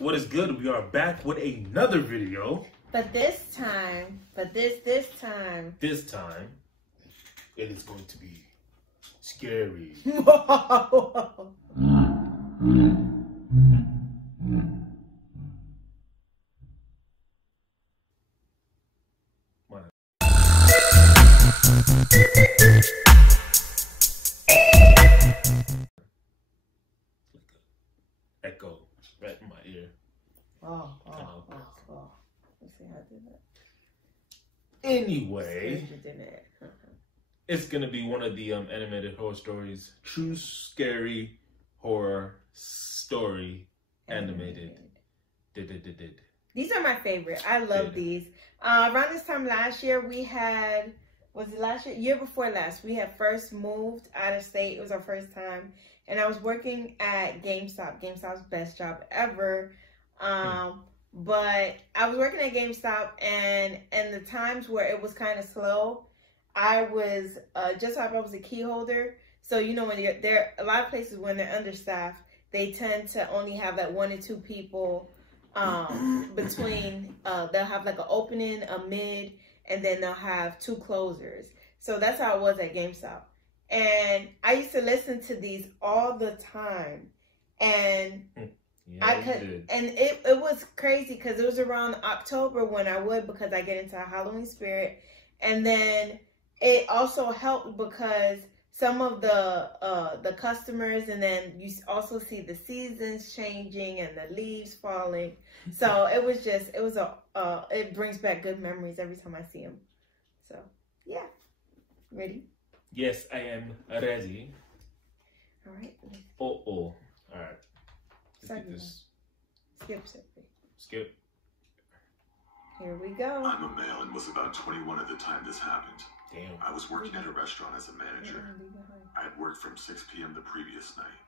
What is good? We are back with another video. But this time, this time, it is going to be scary. Echo right in my ear. Oh. Let's see how I did that. Anyway, it's gonna be one of the animated horror stories. True scary horror story animated. These are my favorite. I love these. Around this time last year, we had, was it last year? Year before last, we had first moved out of state. It was our first time. And I was working at GameStop. GameStop's best job ever. But I was working at GameStop, and the times where it was kind of slow, I was just so I was a key holder. So, you know, when you're there, a lot of places when they're understaffed, they tend to only have like 1 or 2 people between, they'll have like an opening, a mid, and then they'll have 2 closers. So that's how it was at GameStop. And I used to listen to these all the time. And it was crazy because it was around October when I would, because I get into a Halloween spirit. And then it also helped because some of the customers, and then you also see the seasons changing and the leaves falling. So it was just, it brings back good memories every time I see them. So yeah, ready? Yes, I am ready. All right. All right. Skip. Here we go. I'm a male and was about 21 at the time this happened. Damn. I was working at a restaurant as a manager. I had worked from 6 p.m. the previous night.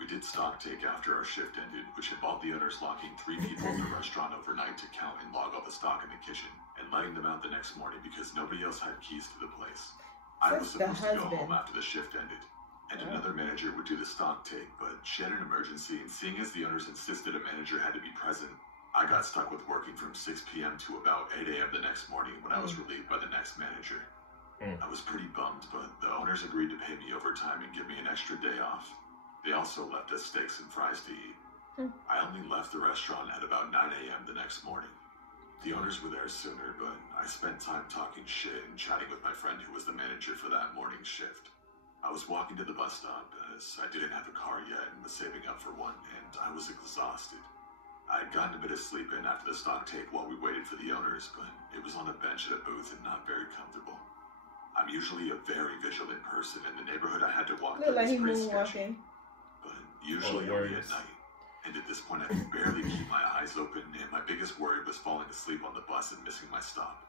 We did stock take after our shift ended, which involved the owners locking 3 people in the restaurant overnight to count and log all the stock in the kitchen, and letting them out the next morning because nobody else had keys to the place. I was supposed to go home after the shift ended, and another manager would do the stock take, but she had an emergency, and seeing as the owners insisted a manager had to be present, I got stuck with working from 6 p.m. to about 8 a.m. the next morning when I was relieved by the next manager. I was pretty bummed, but the owners agreed to pay me overtime and give me an extra day off. They also left us steaks and fries to eat. I only left the restaurant at about 9 a.m. the next morning. The owners were there sooner, but I spent time talking shit and chatting with my friend who was the manager for that morning's shift. I was walking to the bus stop as I didn't have a car yet and was saving up for one, and I was exhausted. I had gotten a bit of sleep in after the stock take while we waited for the owners, but it was on a bench at a booth and not very comfortable. I'm usually a very vigilant person, and the neighborhood I had to walk through was pretty sketchy, but usually only at night. And at this point, I could barely keep my eyes open, and my biggest worry was falling asleep on the bus and missing my stop.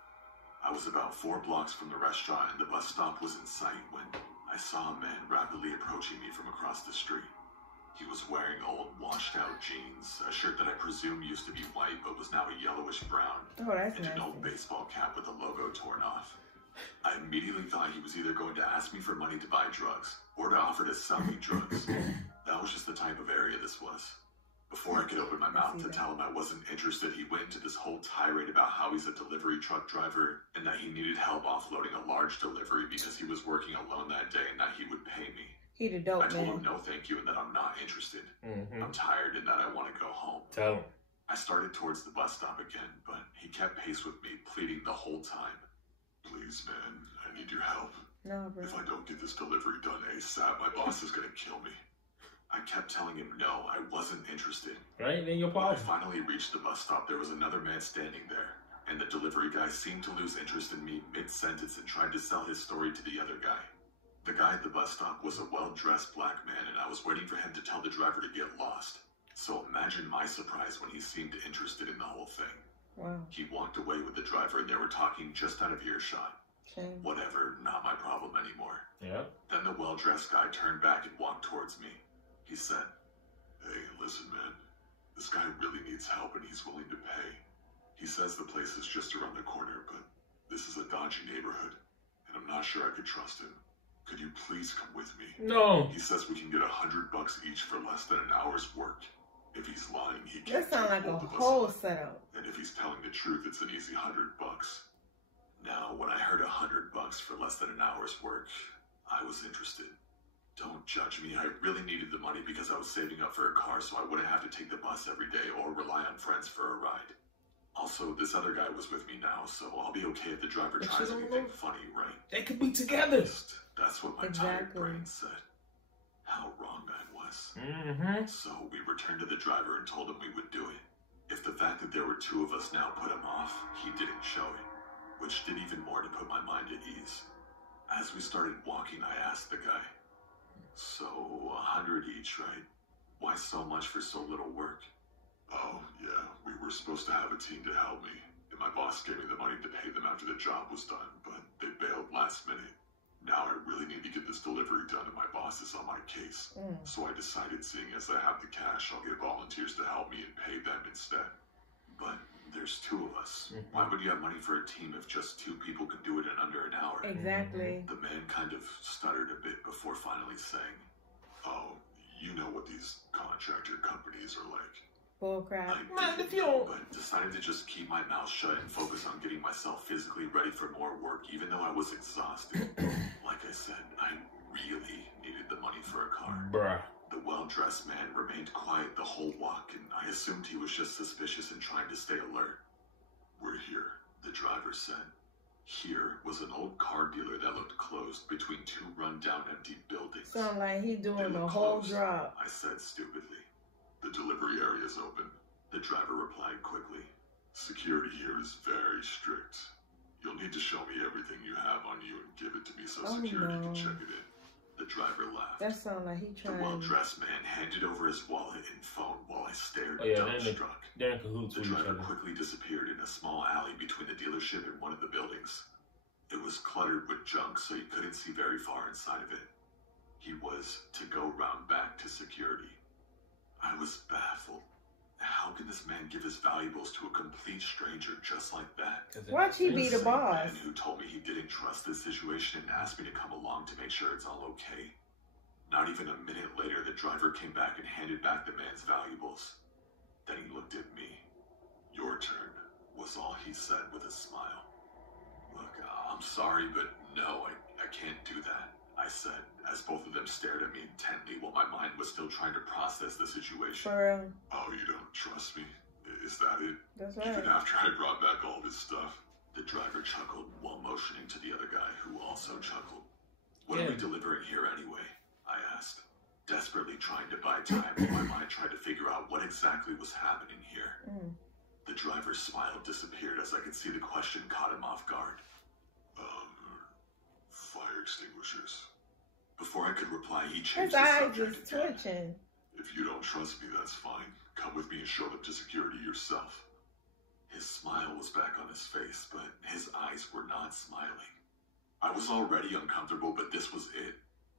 I was about 4 blocks from the restaurant, and the bus stop was in sight when I saw a man rapidly approaching me from across the street. He was wearing old, washed-out jeans, a shirt that I presume used to be white but was now a yellowish-brown, and an old baseball cap with the logo torn off. I immediately thought he was either going to ask me for money to buy drugs, or to offer to sell me drugs. That was just the type of area this was. Before I could open my mouth to tell him I wasn't interested, he went into this whole tirade about how he's a delivery truck driver and that he needed help offloading a large delivery because he was working alone that day and that he would pay me. I told him no thank you and that I'm not interested. I'm tired and that I want to go home. Tell him. I started towards the bus stop again, but he kept pace with me, pleading the whole time. Please, man, I need your help. No, bro. If I don't get this delivery done ASAP, my boss is going to kill me. I kept telling him no, I wasn't interested. Right, then you're When I finally reached the bus stop, there was another man standing there, and the delivery guy seemed to lose interest in me mid-sentence and tried to sell his story to the other guy. The guy at the bus stop was a well-dressed black man, and I was waiting for him to tell the driver to get lost. So imagine my surprise when he seemed interested in the whole thing. Wow. He walked away with the driver, and they were talking just out of earshot. Whatever, not my problem anymore. Yeah. Then the well-dressed guy turned back and walked towards me. He said, "Hey, listen, man. This guy really needs help, and he's willing to pay. He says the place is just around the corner, but this is a dodgy neighborhood, and I'm not sure I could trust him. Could you please come with me? No. He says we can get $100 each for less than an hour's work. If he's lying, he That can't sounds take like a both of us whole on. setup. And if he's telling the truth, it's an easy $100. Now, when I heard $100 for less than an hour's work, I was interested. Don't judge me. I really needed the money because I was saving up for a car so I wouldn't have to take the bus every day or rely on friends for a ride. Also, this other guy was with me now, so I'll be okay if the driver tries anything funny, right? They could be together. That's what my tired brain said. How wrong I was. So we returned to the driver and told him we would do it. If the fact that there were two of us now put him off, he didn't show it, which did even more to put my mind at ease. As we started walking, I asked the guy, so 100 each, right? Why so much for so little work? Oh, yeah, we were supposed to have a team to help me, and my boss gave me the money to pay them after the job was done, but they bailed last minute. Now I really need to get this delivery done, and my boss is on my case. So I decided, seeing as I have the cash, I'll get volunteers to help me and pay them instead. But there's two of us. Why would you have money for a team if just two people could do it in under an hour? Exactly. The man kind of stuttered a bit before finally saying, oh, you know what these contractor companies are like. Bullcrap. But decided to just keep my mouth shut and focus on getting myself physically ready for more work, even though I was exhausted. Like I said, I really needed the money for a car. Bruh. The well-dressed man remained quiet the whole walk, and I assumed he was just suspicious and trying to stay alert. We're here, the driver said. Here was an old car dealer that looked closed between two run-down empty buildings. Sound like he doing the whole drop. I said stupidly. The delivery area is open. The driver replied quickly. Security here is very strict. You'll need to show me everything you have on you and give it to me so security can check it in. The driver laughed. That sounds like he trying. The well-dressed man handed over his wallet and phone while I stared, dumbstruck. They're in cahoots with each The driver other. quickly disappeared in a small alley between the dealership and one of the buildings. It was cluttered with junk, so you couldn't see very far inside of it. He was to go round back to security. I was baffled. How can this man give his valuables to a complete stranger just like that? Watch he be the boss. Man who told me he didn't trust this situation and asked me to come along to make sure it's all okay. Not even a minute later, the driver came back and handed back the man's valuables. Then he looked at me. Your turn, was all he said with a smile. Look, I'm sorry, but no, I can't do that, I said, as both of them stared at me intently while my mind was still trying to process the situation. For real. Oh, you don't trust me? Is that it? That's right. Even after I brought back all this stuff? The driver chuckled while motioning to the other guy, who also chuckled. What are we delivering here anyway? I asked, desperately trying to buy time while my mind tried to figure out what exactly was happening here. The driver's smile disappeared as I could see the question caught him off guard. Fire extinguishers. Before I could reply, he changed the subject His eyes is twitching. If you don't trust me, that's fine. Come with me and show them to security yourself. His smile was back on his face, but his eyes were not smiling. I was already uncomfortable, but this was it.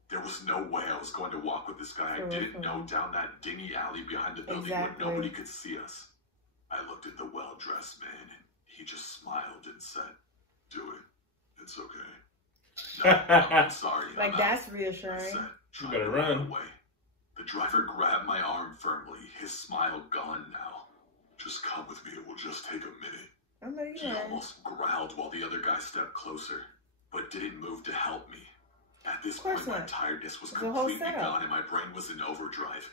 There was no way I was going to walk with this guy I didn't know down that dingy alley behind the building where nobody could see us. I looked at the well-dressed man, and he just smiled and said, do it. It's okay. No, I'm sorry. Like, that's reassuring. I said, You better run. away. The driver grabbed my arm firmly, his smile gone now. Just come with me, it will just take a minute. I know you He almost growled while the other guy stepped closer, but didn't move to help me. At this point, my tiredness was completely gone and my brain was in overdrive.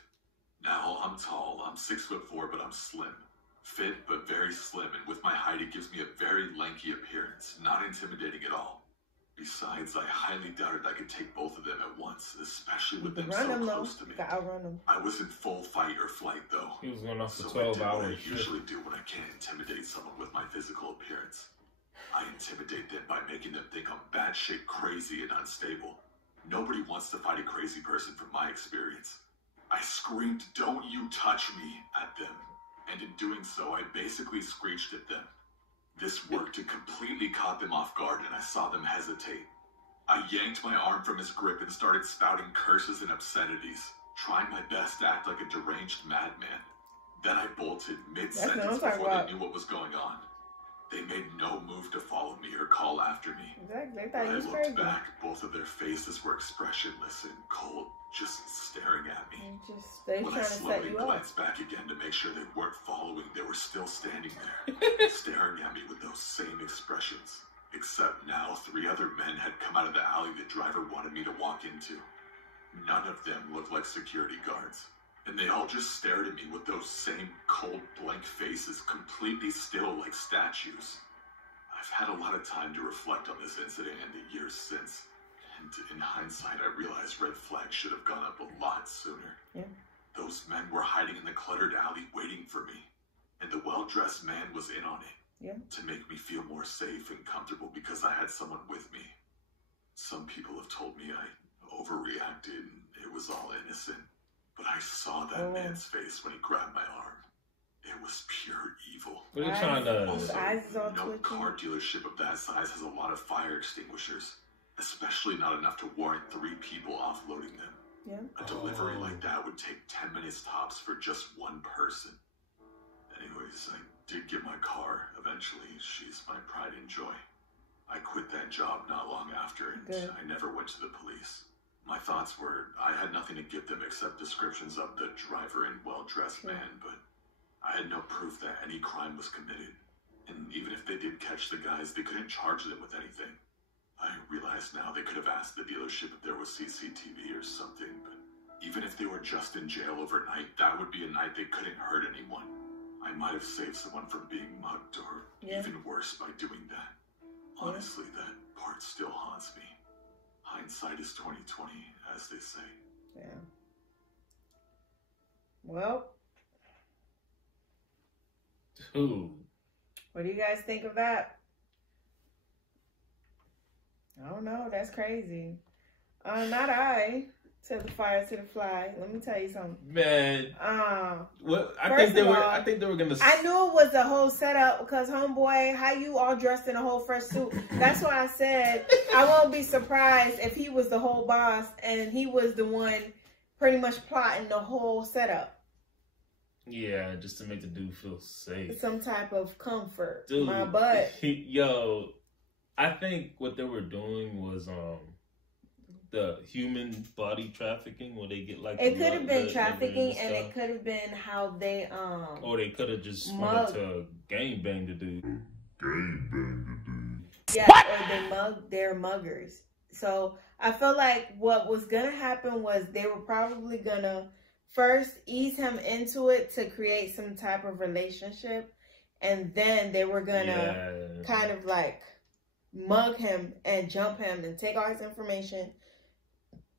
Now I'm tall, I'm 6'4", but I'm slim. Fit, but very slim, and with my height, it gives me a very lanky appearance, not intimidating at all. Besides, I highly doubted I could take both of them at once, especially with them so close to me. I was in full fight or flight, though. He was going off for 12 I did hours. what I usually do when I can't intimidate someone with my physical appearance. I intimidate them by making them think I'm batshit crazy and unstable. Nobody wants to fight a crazy person from my experience. I screamed, "Don't you touch me," at them. And in doing so, I basically screeched at them. This worked to completely caught them off guard, and I saw them hesitate. I yanked my arm from his grip and started spouting curses and obscenities, trying my best to act like a deranged madman. Then I bolted mid-sentence before they knew what was going on. They made no move to follow me or call after me. Exactly. They When thought I you was looked crazy. back, both of their faces were expressionless and cold, just staring at me. They When I trying to set slowly you up. glanced back again to make sure they weren't following, they were still standing there, staring at me with those same expressions. Except now, 3 other men had come out of the alley the driver wanted me to walk into. None of them looked like security guards. And they all just stared at me with those same cold, blank faces, completely still like statues. I've had a lot of time to reflect on this incident and the years since. And in hindsight, I realized red flags should have gone up a lot sooner. Yeah. Those men were hiding in the cluttered alley waiting for me. And the well-dressed man was in on it. Yeah. To make me feel more safe and comfortable because I had someone with me. Some people have told me I overreacted and it was all innocent. But I saw that man's face when he grabbed my arm. It was pure evil. What are you trying to... Also, eyes is all no twitchy. car dealership of that size has a lot of fire extinguishers. Especially not enough to warrant 3 people offloading them. Yeah. A delivery like that would take 10 minutes tops for just 1 person. Anyways, I did get my car eventually. She's my pride and joy. I quit that job not long after, and Good. I never went to the police. My thoughts were, I had nothing to give them except descriptions of the driver and well-dressed man, but I had no proof that any crime was committed. And even if they did catch the guys, they couldn't charge them with anything. I realize now they could have asked the dealership if there was CCTV or something, but even if they were just in jail overnight, that would be a night they couldn't hurt anyone. I might have saved someone from being mugged or even worse by doing that. Honestly, that part still haunts me. Hindsight is 20/20, as they say. Yeah. Well, Dude. what do you guys think of that? I don't know. That's crazy. Not I. To the fire, to the fly. Let me tell you something. Man. What? I think they were gonna. I knew it was the whole setup because homeboy, how you all dressed in a whole fresh suit? That's why I said I won't be surprised if he was the whole boss and he was the one pretty much plotting the whole setup. Yeah, just to make the dude feel safe. Some type of comfort. Dude, my butt. Yo, I think what they were doing was the human body trafficking, where they get like it could have been trafficking, and it could have been how they or they could have just wanted to gangbang the dude. Yeah, or they're muggers. So I feel like what was gonna happen was they were probably gonna first ease him into it to create some type of relationship, and then they were gonna kind of like mug him and jump him and take all his information.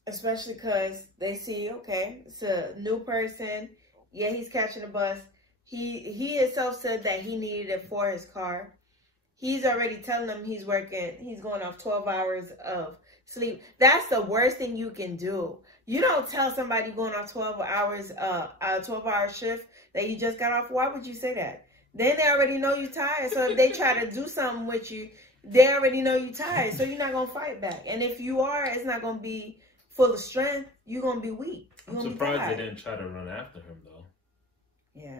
Especially because they see, okay, it's a new person. Yeah, he's catching a bus. He himself said that he needed it for his car. He's already telling them he's going off 12 hours of sleep. That's the worst thing you can do. You don't tell somebody going off 12 hours, a 12-hour shift that you just got off. Why would you say that? Then they already know you're tired. So if they try to do something with you, they already know you're tired. So you're not going to fight back. And if you are, it's not going to be full of strength. You're going to be weak. I'm surprised they didn't try to run after him, though. Yeah.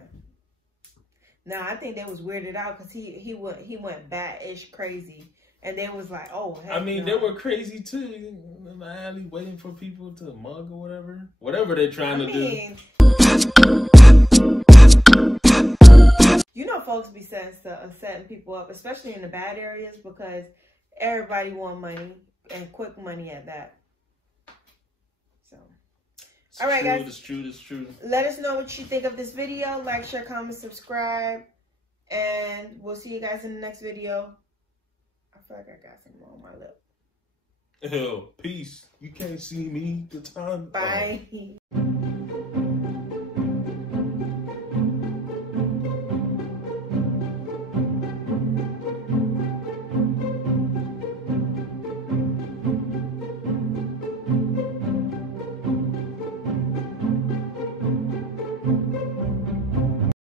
No, I think they was weirded out because he went bat-ish crazy. And they was like, oh, heck I mean, no. They were crazy, too. In the alley waiting for people to mug or whatever. Whatever they're trying to do. You know folks be setting people up, especially in the bad areas, because everybody want money, and quick money at that. So, all right, guys. It's true. Let us know what you think of this video. Like, share, comment, subscribe. And we'll see you guys in the next video. I feel like I got something on my lip. Hell, peace. You can't see me the time. Bye.